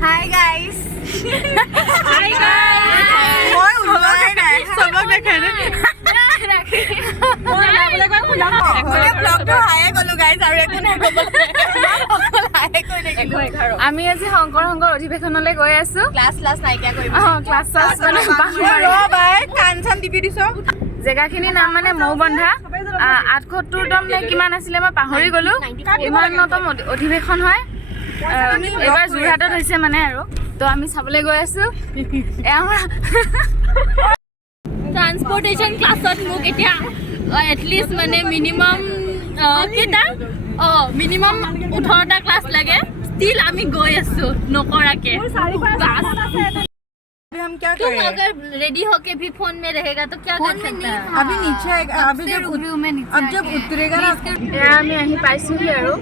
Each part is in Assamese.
Hi guys. Hi guys. Moi ulai nai. Sabak dekhai na. Moi nabole koi khula ko. Ekone vlog to haye golu guys aru ekone kobole. Okol haye koi dekilu. আমি আজি শংকৰ অধিৱেশনলৈ গৈ আছো Class নাইকিয়া কৰিব। ক্লাছ মানে ৰ বাই কানচান দিবি দিছ। জেগাখিনিৰ নাম মানে মৌবন্ধা ৭৮তম নে কিমান আছিলে মই পাহৰি গলো ইমানতম অধিৱেশন হয় এবাৰ যোৰহাটত হৈছে মানে আৰু তো আমি চাবলৈ গৈ আছো আমাৰ ট্ৰান্সপৰ্টেশন ক্লাছত মোক এতিয়া এটলিষ্ট মানে মিনিমাম কেইটা মিনিমাম 18টা ক্লাছ লাগে ষ্টিল আমি গৈ আছো নকৰাকে हम क्या तुम करें? अगर रेडी होके भी फोन में रहेगा तो क्या कर सकता है अभी नीचे अभी जब उतरेगा ना এয়া আমি আহি পাইছোহি আৰু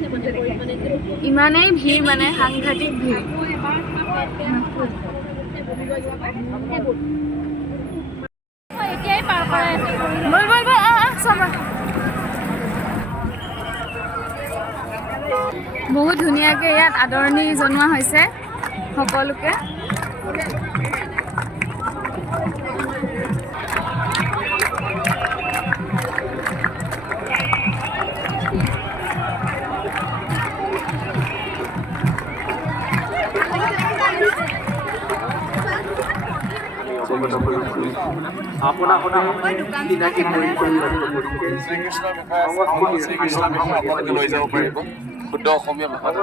ইমানেই ভিৰ মানে সাংঘাতিক ভিৰ বহুত ধুনীয়াকৈ ইয়াত আদৰণি জনোৱা হৈছে সকলোকে লৈ যাব পাৰিব শুদ্ধ অসমীয়া ভাষাত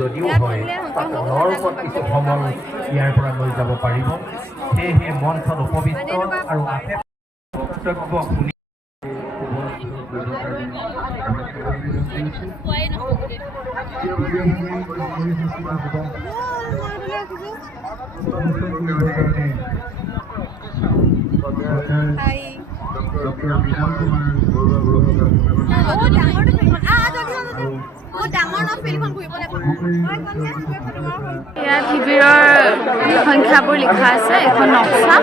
যদিও হয় অনৰ ওপৰত কিছু সমল ইয়াৰ পৰা লৈ যাব পাৰিব সেয়েহে মঞ্চত উপবিষ্ট আৰু আছে বক্তব্য শুনি ইয়াত শিবিৰৰ সংখ্যাবোৰ লিখা আছে এখন নক্সা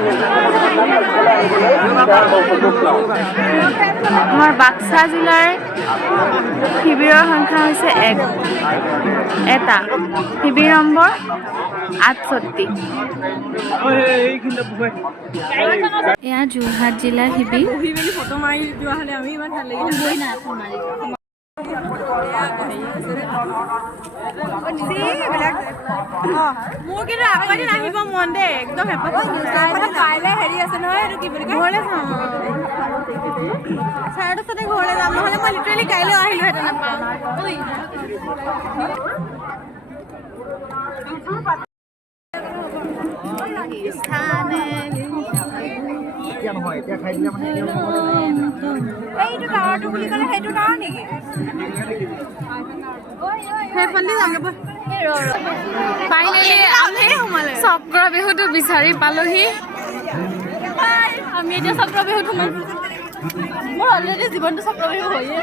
আমাৰ বাক্সা জিলাৰ শিবিৰৰ সংখ্যা হৈছে এটা শিবিৰ নম্বৰ ৬৮ এয়া যোৰহাট জিলাৰ শিবিৰ ফটো মাৰি যোৱা হলে আমি ইমান ভাল লাগিলে মোৰ কিন্তু আগতে আহিব মন দে একদম কাইলৈ হেৰি আছে নহয় এইটো কি বুলি কয় ঘৰলৈ চাওঁ 10:30 ঘৰলৈ যাম নহ'লে মই লিটাৰেলি কাইলৈ আহিলোহেঁতেন এইটো টাৱাৰটো বুলি ক'লে সেইটো টাৱাৰ নেকি সেইফালে যাওঁগে বৈ ফাইনেলি আমি চক্ৰ বিহুটো বিচাৰি পালোহি আমি এতিয়া চক্ৰ বিহুত সোমাইছো মোৰ অলৰেডি জীৱনটো চক্ৰ বিহু হৈয়ে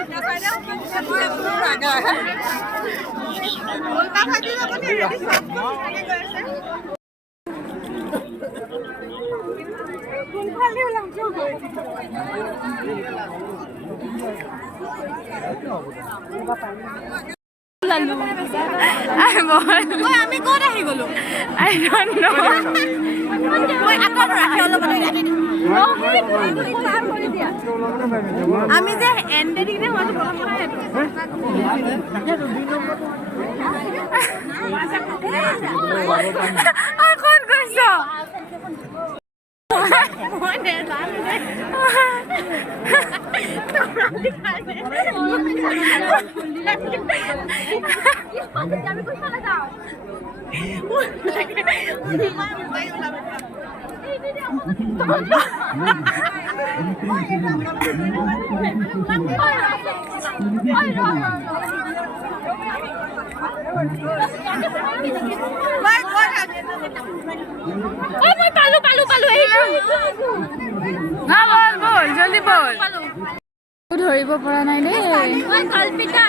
আমি ক'ত আহি গলো I don't know. আমি যে এন্ডে দিনে হয়তো কোন কৈছ বল জলদি বল ধৰিব পৰা নাই দেই কল্পিতা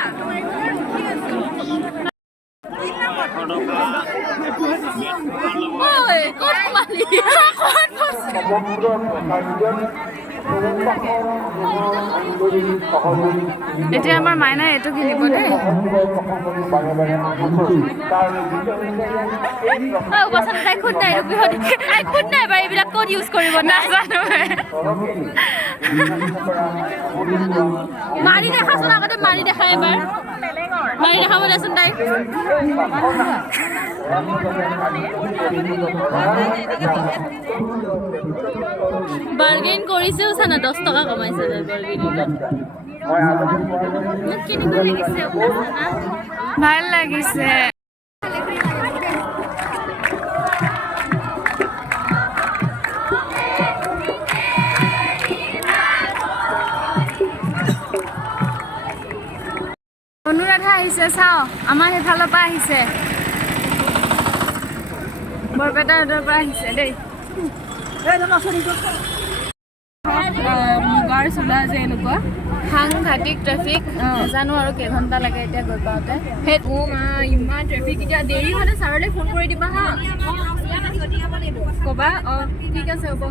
এতিয়া আমাৰ মাইনাই এইটো কিনিব দেই খুদ নাই বাৰু এইবিলাক ক'ত ইউজ কৰিব নাজানো মাৰি দেখাচোন আগতে মাৰি দেখা এবাৰ মাৰি দেখাব দেচোন তাইক বাৰ্গেইন কৰিছেও চানা 10 টকা কমাইছে মোক কেনেকুৱা লাগিছে ভাল লাগিছে অনুৰাধা আহিছে চাওঁ আমাৰ সেইফালৰ পৰা আহিছে বৰপেটাৰ পৰা আহিছে দেই মুগাৰ চোলা যে এনেকুৱা সাংঘাতিক ট্ৰেফিক নাজানো আৰু কেইঘণ্টা লাগে এতিয়া গৈ পাওঁতে ইমান ট্ৰেফিক এতিয়া দেৰি হ'লে ছাৰলৈ ফোন কৰি দিবা হা ক'বা অঁ ঠিক আছে হ'ব